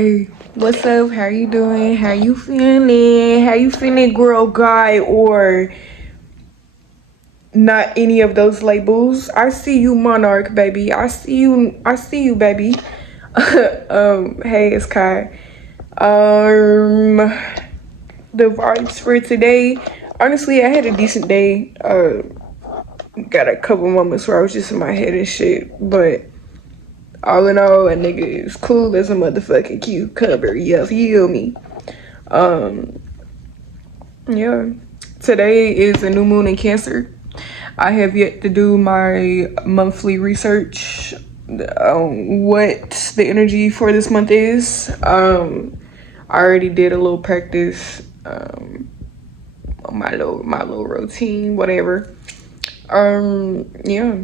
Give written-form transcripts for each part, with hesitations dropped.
Hey, what's up? How you doing? How you feeling? How you feeling, girl, guy, or not any of those labels? I see you, Monarch, baby. I see you. I see you, baby. Hey, it's Kai. Um, the vibes for today. Honestly, I had a decent day. Got a couple moments where I was just in my head and shit, but all in all, a nigga is cool as a motherfucking cucumber. You feel me? Um, yeah. Today is a new moon in Cancer. I have yet to do my monthly research on what the energy for this month is. I already did a little practice on my little routine, whatever. Yeah.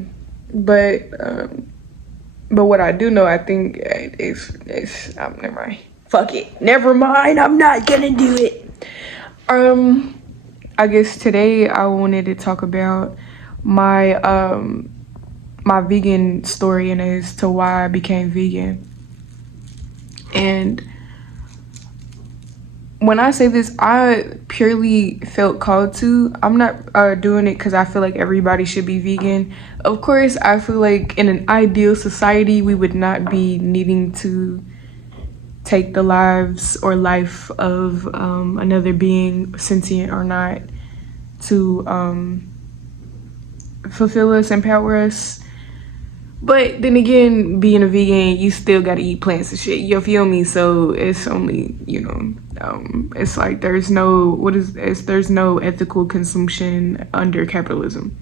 But what I do know, I think is never mind. Fuck it. Never mind. I'm not gonna do it. I guess today I wanted to talk about my my vegan story and as to why I became vegan. And when I say this, I purely felt called to. I'm not doing it because I feel like everybody should be vegan. Of course, I feel like in an ideal society, we would not be needing to take the lives or life of another being, sentient or not, to fulfill us, empower us. But then again, being a vegan, you still gotta eat plants and shit. You feel me? So it's only, it's like there's no there's no ethical consumption under capitalism.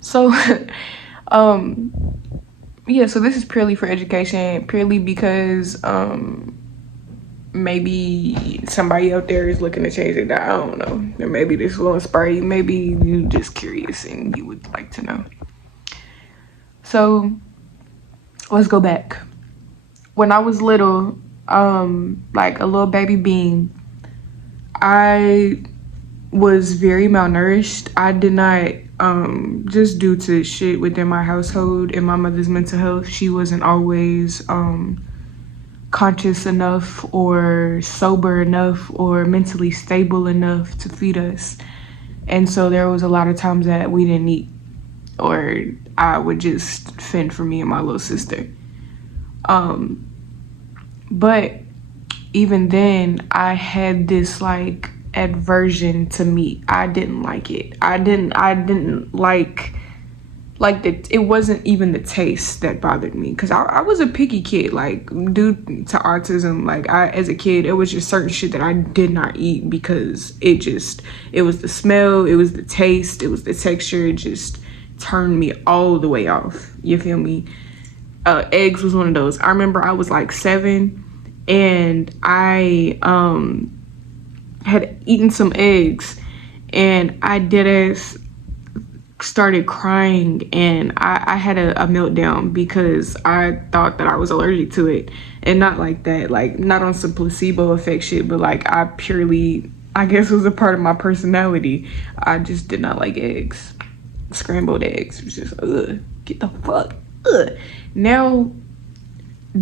So, yeah. So this is purely for education, purely because maybe somebody out there is looking to change it. I don't know. Or maybe this will inspire you. Maybe you just curious and you would like to know. So let's go back. When I was little, like a little baby bean, I was very malnourished. I did not, just due to shit within my household and my mother's mental health, she wasn't always conscious enough or sober enough or mentally stable enough to feed us. And so there was a lot of times that we didn't eat, or I would just fend for me and my little sister. But even then, I had this like aversion to meat. I didn't like it. I didn't like that. It wasn't even the taste that bothered me, because I was a picky kid, like due to autism. Like as a kid, it was just certain shit that I did not eat because it was the smell, it was the taste, it was the texture. It just turned me all the way off. You feel me? Eggs was one of those. I remember I was like 7 and I had eaten some eggs and I started crying, and I had a meltdown because I thought that I was allergic to it. And not like that, like not on some placebo effect shit, but like I guess it was a part of my personality. I just did not like eggs. Scrambled eggs. It was just get the fuck now.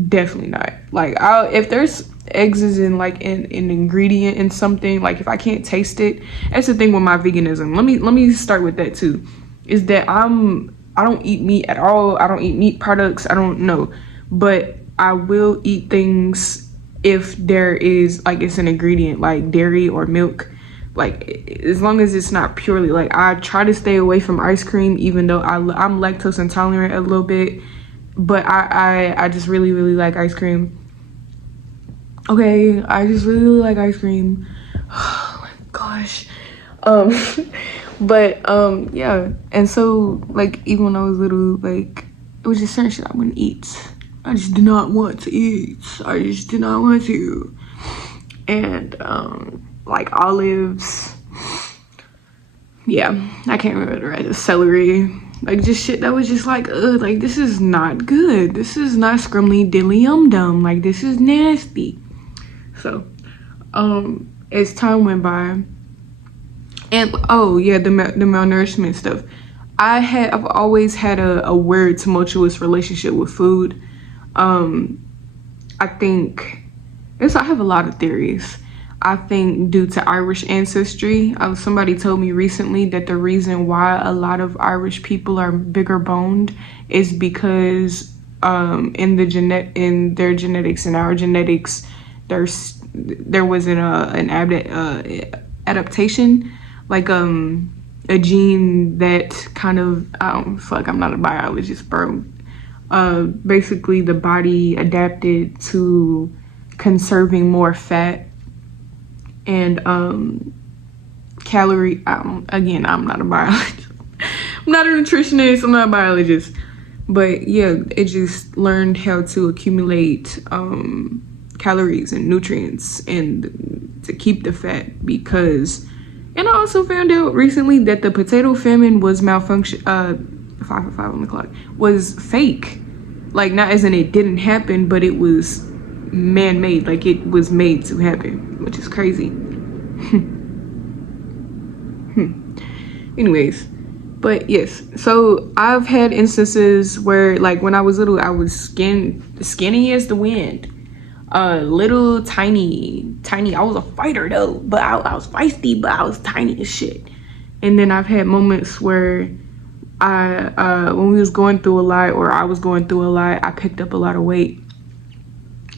Definitely not. Like if there's eggs is in like an ingredient in something, like if I can't taste it. That's the thing with my veganism. Let me start with that too, is that I don't eat meat at all. I don't eat meat products. I don't know, but I will eat things if there is like it's an ingredient like dairy or milk, like as long as it's not purely, like I try to stay away from ice cream, even though I'm lactose intolerant a little bit, but I just really like ice cream. Okay, I just really like ice cream. Oh my gosh. But yeah, and so like even when I was little, like it was just certain shit I wouldn't eat. I just did not want to eat. I just did not want to. And like olives, yeah, I can't remember the rest. Celery, like just shit that was just like like this is not good. This is not scrumly diddly dum. Like this is nasty. So as time went by, and oh yeah, the malnourishment stuff. I've always had a weird tumultuous relationship with food. I think I have a lot of theories. I think due to Irish ancestry, somebody told me recently that the reason why a lot of Irish people are bigger boned is because in their genetics and our genetics, there wasn't an adaptation, like a gene that kind of I'm not a biologist, bro. Basically, the body adapted to conserving more fat and calorie. Again, I'm not a biologist. I'm not a nutritionist. I'm not a biologist. But yeah, it just learned how to accumulate calories and nutrients and to keep the fat because. And I also found out recently that the potato famine was malfunction. 5 on the clock was fake. Like, not as in it didn't happen, but it was man-made. Like, it was made to happen, which is crazy. Anyways, but yes. So I've had instances where, like, when I was little, I was skinny as the wind. Little tiny. I was a fighter though, but I was feisty, but I was tiny as shit. And then I've had moments where when we was going through a lot, or I was going through a lot, I picked up a lot of weight.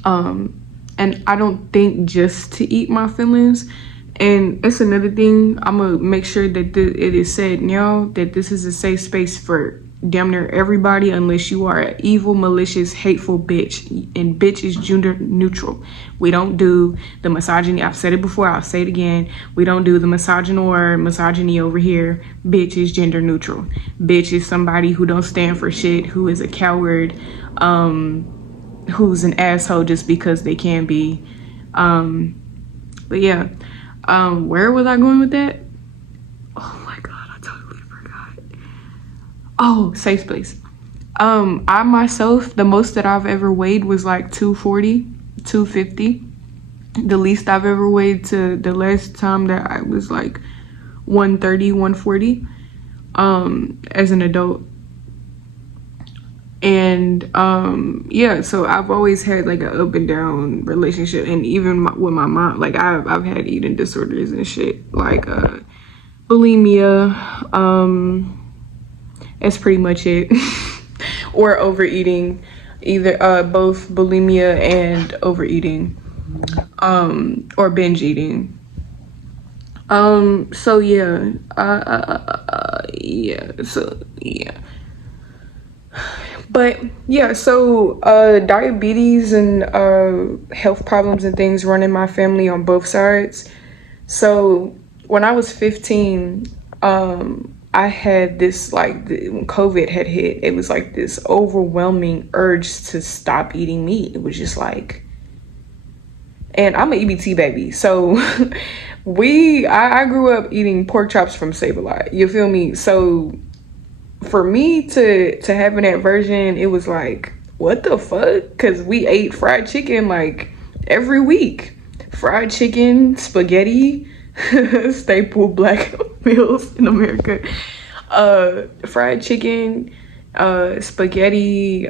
And I don't think just to eat my feelings. And it's another thing, I'm gonna make sure that it is said now that this is a safe space for damn near everybody, unless you are an evil, malicious, hateful bitch. And bitch is gender neutral. We don't do the misogyny. I've said it before, I'll say it again. We don't do the misogyny over here. Bitch is gender neutral. Bitch is somebody who don't stand for shit, who is a coward, who's an asshole just because they can be. But yeah, where was I going with that? Oh my god, I totally forgot. Oh, safe place. I myself, the most that I've ever weighed was like 240, 250. The least I've ever weighed to the last time that I was like 130, 140, as an adult. And yeah, so I've always had like an up and down relationship, and even with my mom, like I've had eating disorders and shit, like bulimia. That's pretty much it. Or overeating, either both bulimia and overeating, or binge eating. So yeah, yeah. But yeah, so diabetes and health problems and things run in my family on both sides. So when I was 15, I had this, like, when COVID had hit, it was like this overwhelming urge to stop eating meat. It was just like, and I'm an EBT baby, so I grew up eating pork chops from Save-A-Lot. You feel me? So for me to have an aversion, it was like, what the fuck? Because we ate fried chicken like every week. Fried chicken, spaghetti, staple black meals in America. Fried chicken, spaghetti,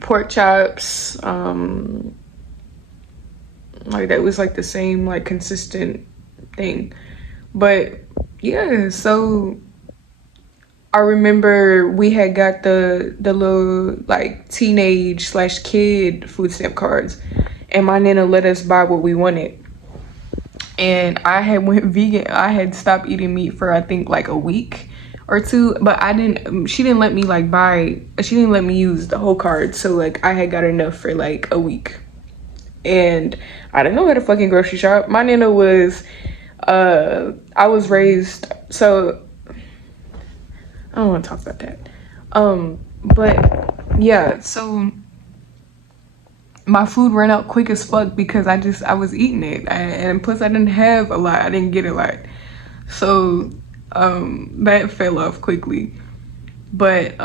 pork chops, like that was like the same, like, consistent thing. But yeah, so I remember we had got the little, like, teenage/kid food stamp cards, and my nana let us buy what we wanted. And I had went vegan. I had stopped eating meat for, I think, like a week or two, but she didn't let me use the whole card. So like I had got enough for like a week, and I didn't know how to fucking grocery shop. My nana was, I was raised, so I don't want to talk about that. But yeah, so my food ran out quick as fuck because I was eating it, and plus I didn't have a lot. I didn't get a lot, so that fell off quickly. But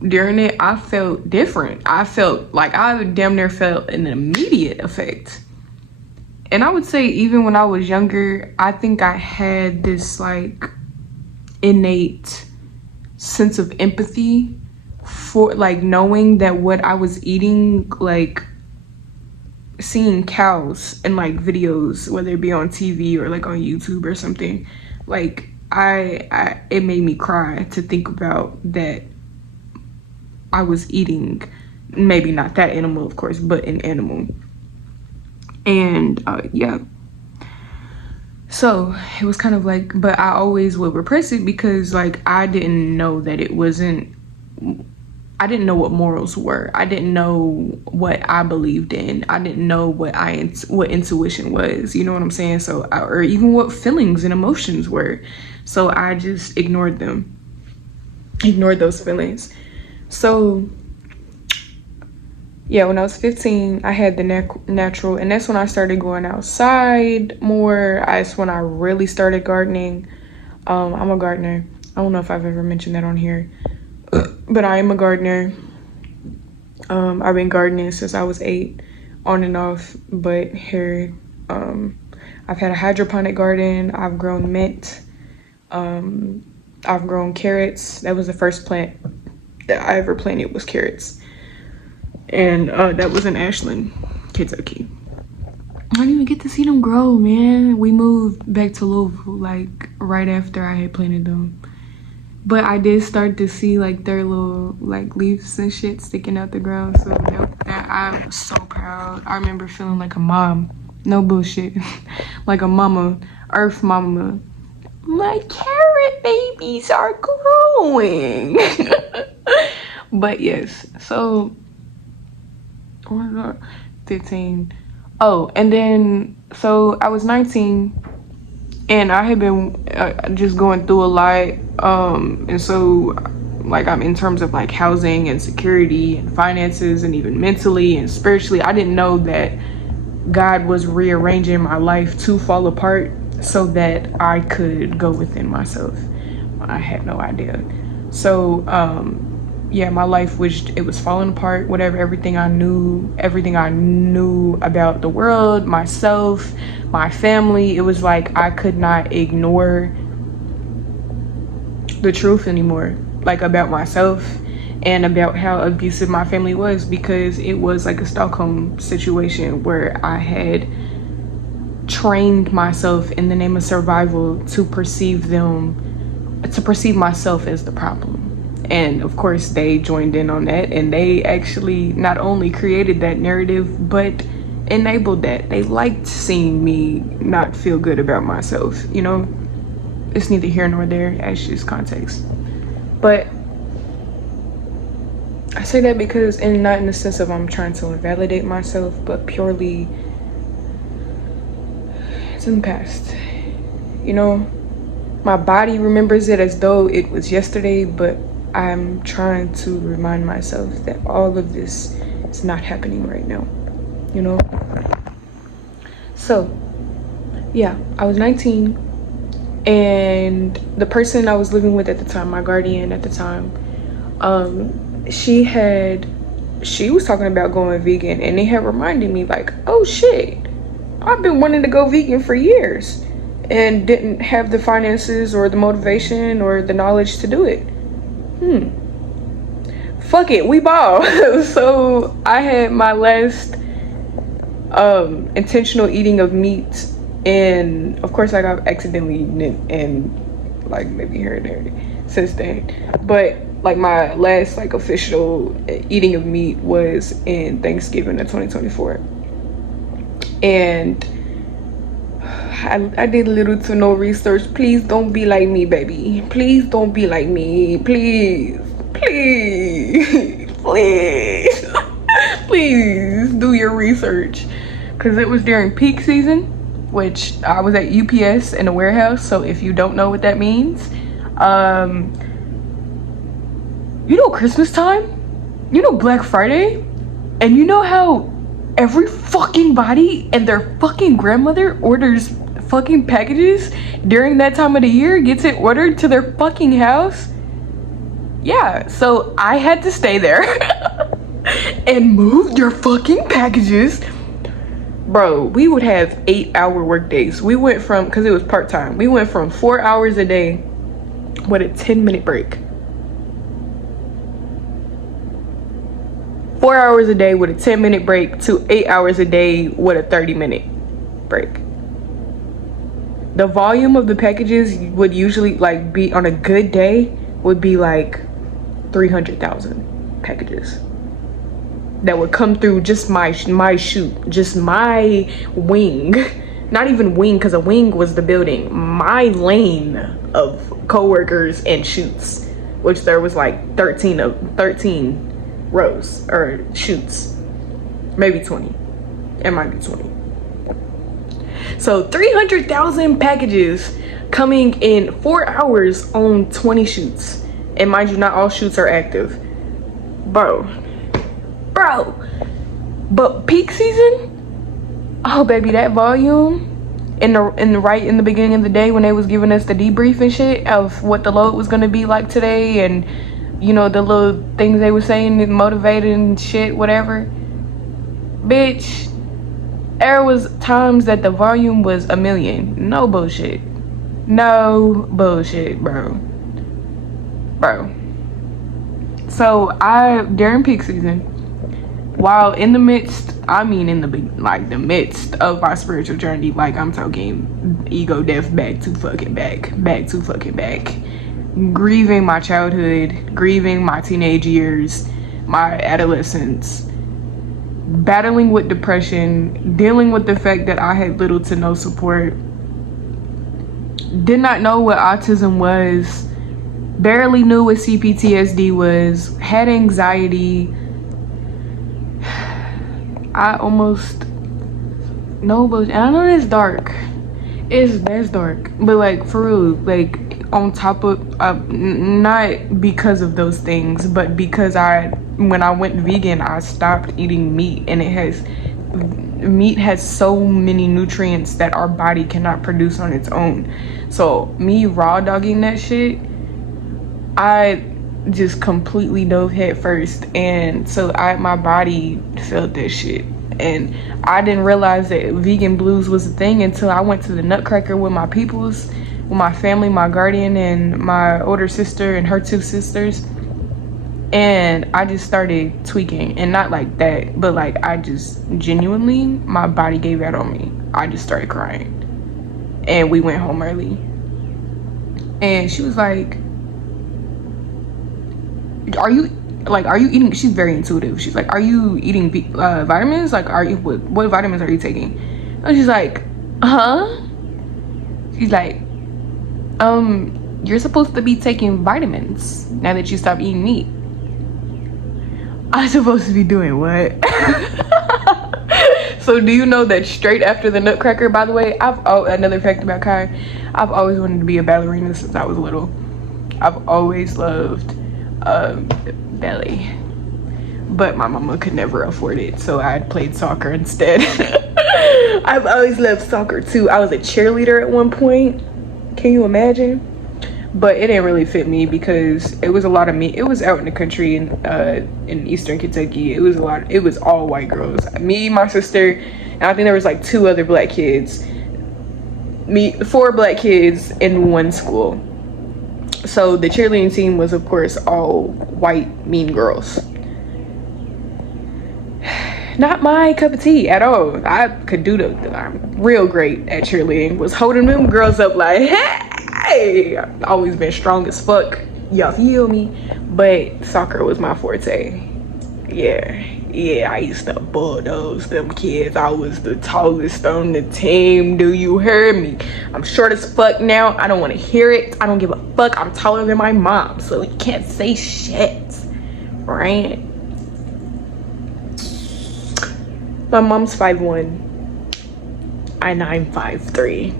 during it, I felt different. I felt like I damn near felt an immediate effect. And I would say even when I was younger, I think I had this like innate sense of empathy for like knowing that what I was eating, like seeing cows in like videos, whether it be on TV or like on YouTube or something, like I it made me cry to think about that I was eating, maybe not that animal of course, but an animal. And yeah, so it was kind of like, but I always would repress it because like I didn't know that it wasn't, I didn't know what morals were. I didn't know what I believed in. I didn't know what intuition was. You know what I'm saying? So, or even what feelings and emotions were. So I just ignored them, ignored those feelings. So yeah, when I was 15, I had the natural, and that's when I started going outside more. That's when I really started gardening. I'm a gardener. I don't know if I've ever mentioned that on here, but I am a gardener. I've been gardening since I was 8, on and off, but here, I've had a hydroponic garden. I've grown mint. I've grown carrots. That was the first plant that I ever planted, was carrots. And that was in Ashland, Kentucky. I didn't even get to see them grow, man. We moved back to Louisville like right after I had planted them. But I did start to see like their little like leaves and shit sticking out the ground. So that I'm so proud. I remember feeling like a mom. No bullshit. Like a mama, earth mama. My carrot babies are growing. But yes, so 15. Oh, and then so I was 19 and I had been just going through a lot, and so like I'm in terms of like housing and security and finances and even mentally and spiritually, I didn't know that God was rearranging my life to fall apart so that I could go within myself. I had no idea. So yeah, my life was, it was falling apart, whatever, everything I knew about the world, myself, my family. It was like I could not ignore the truth anymore, like about myself and about how abusive my family was, because it was like a Stockholm situation where I had trained myself in the name of survival to perceive myself as the problem. And of course they joined in on that, and they actually not only created that narrative but enabled that. They liked seeing me not feel good about myself, you know. It's neither here nor there, it's just context. But I say that because, and not in the sense of I'm trying to invalidate myself, but purely it's in the past, you know. My body remembers it as though it was yesterday, but I'm trying to remind myself that all of this is not happening right now, you know? So, yeah, I was 19, and the person I was living with at the time, my guardian at the time, she was talking about going vegan, and it had reminded me like, oh shit, I've been wanting to go vegan for years and didn't have the finances or the motivation or the knowledge to do it. Fuck it, we ball. So I had my last intentional eating of meat, and of course like I've accidentally eaten it and like maybe here and there since then, but like my last like official eating of meat was in Thanksgiving of 2024. And I did little to no research. Please don't be like me, baby. Please don't be like me. Please, please, please, please do your research. Because it was during peak season, which I was at UPS in a warehouse. So if you don't know what that means, you know Christmas time? You know Black Friday? And you know how every fucking body and their fucking grandmother orders fucking packages during that time of the year, gets it ordered to their fucking house? Yeah, so I had to stay there and move their fucking packages. Bro, we would have 8-hour work days. We went from, because it was part-time, we went from 4 hours a day with a 10-minute break. 4 hours a day with a 10-minute break to 8 hours a day with a 30-minute break. The volume of the packages would usually like be on a good day would be like 300,000 packages that would come through just my shoot, just my wing. Not even wing, because a wing was the building. My lane of co-workers and shoots, which there was like 13 rows or shoots, maybe 20. It might be 20. So 300,000 packages coming in 4 hours on 20 shoots. And mind you, not all shoots are active. Bro. But peak season? Oh baby, that volume in the beginning of the day when they was giving us the debrief and shit of what the load was gonna be like today, and you know, the little things they were saying, motivated and shit, whatever. Bitch, there was times that the volume was 1 million. No bullshit, bro. So during peak season, while in the midst, I mean in the midst of my spiritual journey, like I'm talking ego death back to fucking back, grieving my childhood, grieving my teenage years, my adolescence, battling with depression, dealing with the fact that I had little to no support, did not know what autism was, barely knew what CPTSD was, had anxiety. I almost no, but I know it's dark. That's dark, but like for real, like on top of not because of those things, but because when I went vegan, I stopped eating meat, and meat has so many nutrients that our body cannot produce on its own. So me raw dogging that shit, I just completely dove head first, and so my body felt that shit, and I didn't realize that vegan blues was a thing until I went to the Nutcracker with my peoples, with my family, my guardian, and my older sister and her 2 sisters, and I just started tweaking, and not like that, but like I just genuinely, my body gave out on me. I just started crying, and we went home early, and she was like, are you eating? She's very intuitive. She's like, are you eating vitamins? Like, what vitamins are you taking? And she's like, she's like, you're supposed to be taking vitamins now that you stop eating meat. I'm supposed to be doing what? So do you know that straight after the Nutcracker, by the way, another fact about Kai, I've always wanted to be a ballerina since I was little. I've always loved ballet, but my mama could never afford it, so I played soccer instead. I've always loved soccer too. I was a cheerleader at one point. Can you imagine? But it didn't really fit me because it was a lot of me. It was out in the country in eastern Kentucky. It was all white girls. Me, my sister, and I think there was like 2 other black kids. 4 black kids in one school. So the cheerleading team was, of course, all white mean girls. Not my cup of tea at all. I could do I'm real great at cheerleading. Was holding them girls up like, hey! I've always been strong as fuck. Y'all feel me? But soccer was my forte. Yeah, I used to bulldoze them kids. I was the tallest on the team. Do you hear me? I'm short as fuck now. I don't want to hear it. I don't give a fuck. I'm taller than my mom, so you can't say shit, right? My mom's 5'1". I'm 5'3".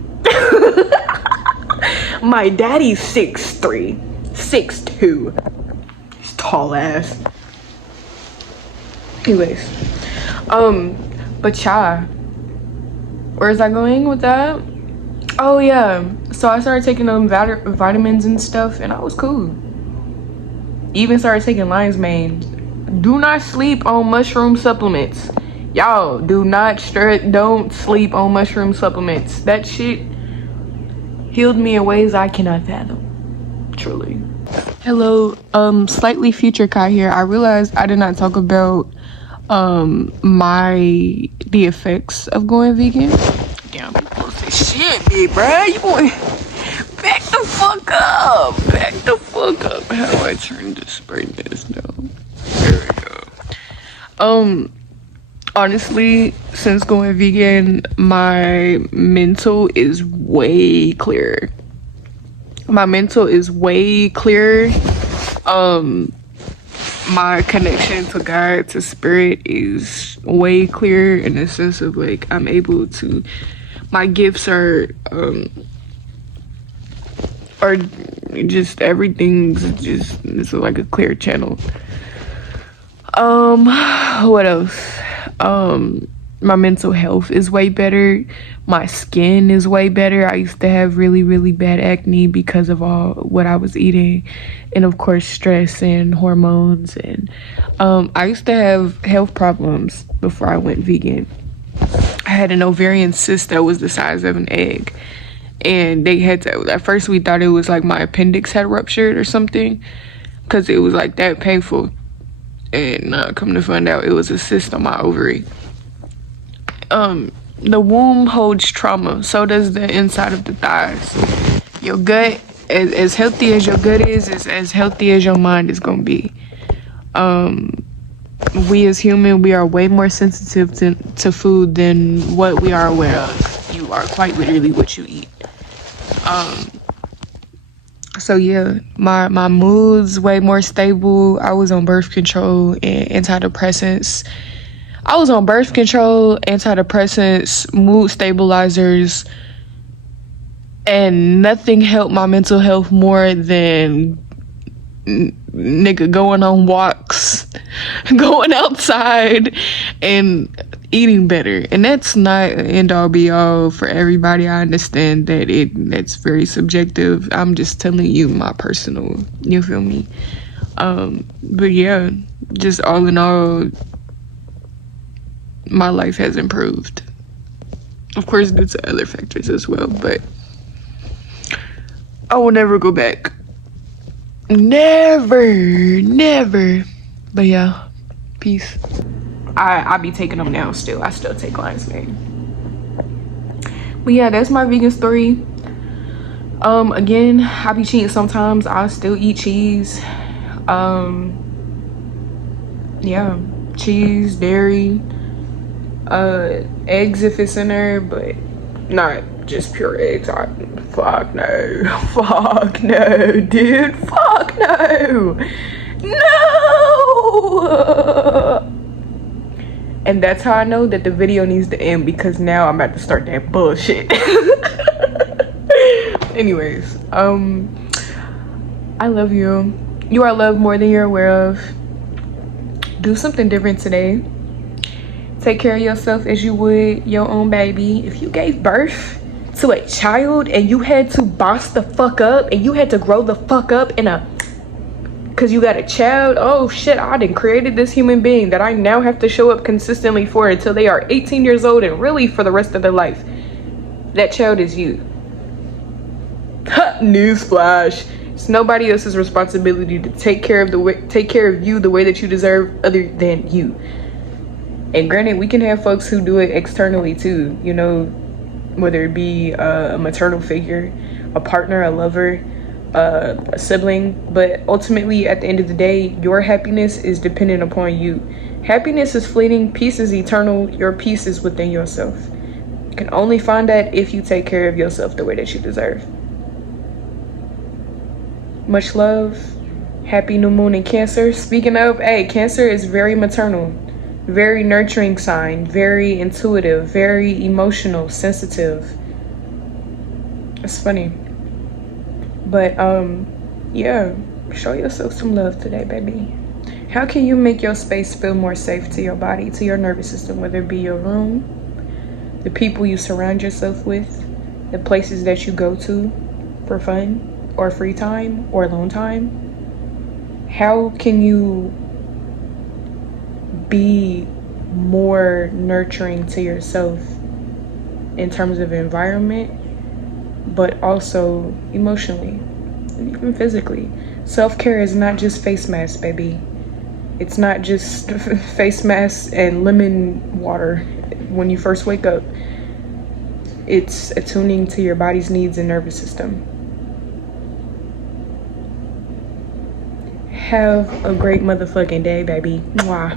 My daddy's 6'3", 6'2". He's tall ass. Anyways, but where is I going with that? Oh yeah, so I started taking them vitamins and stuff, and I was cool. Even started taking lion's mane. Do not sleep on mushroom supplements, y'all. Don't sleep on mushroom supplements. That shit healed me in ways I cannot fathom, truly. Hello, slightly future Kai here. I realized I did not talk about The effects of going vegan. Damn, people say shit, big bruh. You going back the fuck up. Back the fuck up. How do I turn this brightness down? There we go. Honestly, since going vegan, my mental is way clearer. My mental is way clearer. My connection to God, to spirit, is way clearer in the sense of like I'm able to, my gifts are just everything's just, it's like a clear channel. What else? My mental health is way better. My skin is way better. I used to have really, really bad acne because of all what I was eating, and of course stress and hormones. And I used to have health problems before I went vegan. I had an ovarian cyst that was the size of an egg, and they had to, at first we thought it was like my appendix had ruptured or something, because it was like that painful. And come to find out, it was a cyst on my ovary. The womb holds trauma, so does the inside of the thighs. Your gut, as healthy as your gut is as healthy as your mind is gonna be. We as human, we are way more sensitive to food than what we are aware of. You are quite literally what you eat. So yeah, my mood's way more stable. I was on birth control and antidepressants. Mood stabilizers, and nothing helped my mental health more than nigga going on walks, going outside, and eating better. And that's not an end all be all for everybody. I understand that that's very subjective. I'm just telling you my personal, you feel me? But yeah, just all in all, my life has improved. Of course, due to other factors as well, but I will never go back. Never. But yeah, peace. I be taking them now still. I still take lion's mane. But yeah, that's my vegan story. Again, I be cheating sometimes. I still eat cheese. Yeah, cheese, dairy, eggs if it's in there, but not just pure eggs. Fuck no. Fuck no, dude. Fuck no. No. And that's how I know that the video needs to end, because now I'm about to start that bullshit. Anyways, I love you. You are loved more than you're aware of. Do something different today. Take care of yourself as you would your own baby. If you gave birth to a child and you had to boss the fuck up and you had to grow the fuck up because you got a child, oh shit, I done created this human being that I now have to show up consistently for until they are 18 years old and really for the rest of their life. That child is you. Newsflash. It's nobody else's responsibility to take care of you the way that you deserve other than you. And granted, we can have folks who do it externally too, you know, whether it be a maternal figure, a partner, a lover, a sibling. But ultimately, at the end of the day, your happiness is dependent upon you. Happiness is fleeting, peace is eternal, your peace is within yourself. You can only find that if you take care of yourself the way that you deserve. Much love. Happy new moon in Cancer. Speaking of, hey, Cancer is very maternal. Very nurturing sign, very intuitive, very emotional, sensitive. It's funny. But yeah, show yourself some love today, baby. How can you make your space feel more safe to your body, to your nervous system, whether it be your room, the people you surround yourself with, the places that you go to for fun or free time or alone time? How can you be more nurturing to yourself in terms of environment, but also emotionally and even physically? Self-care is not just face masks, baby. It's not just face masks and lemon water when you first wake up. It's attuning to your body's needs and nervous system. Have a great motherfucking day, baby. Mwah.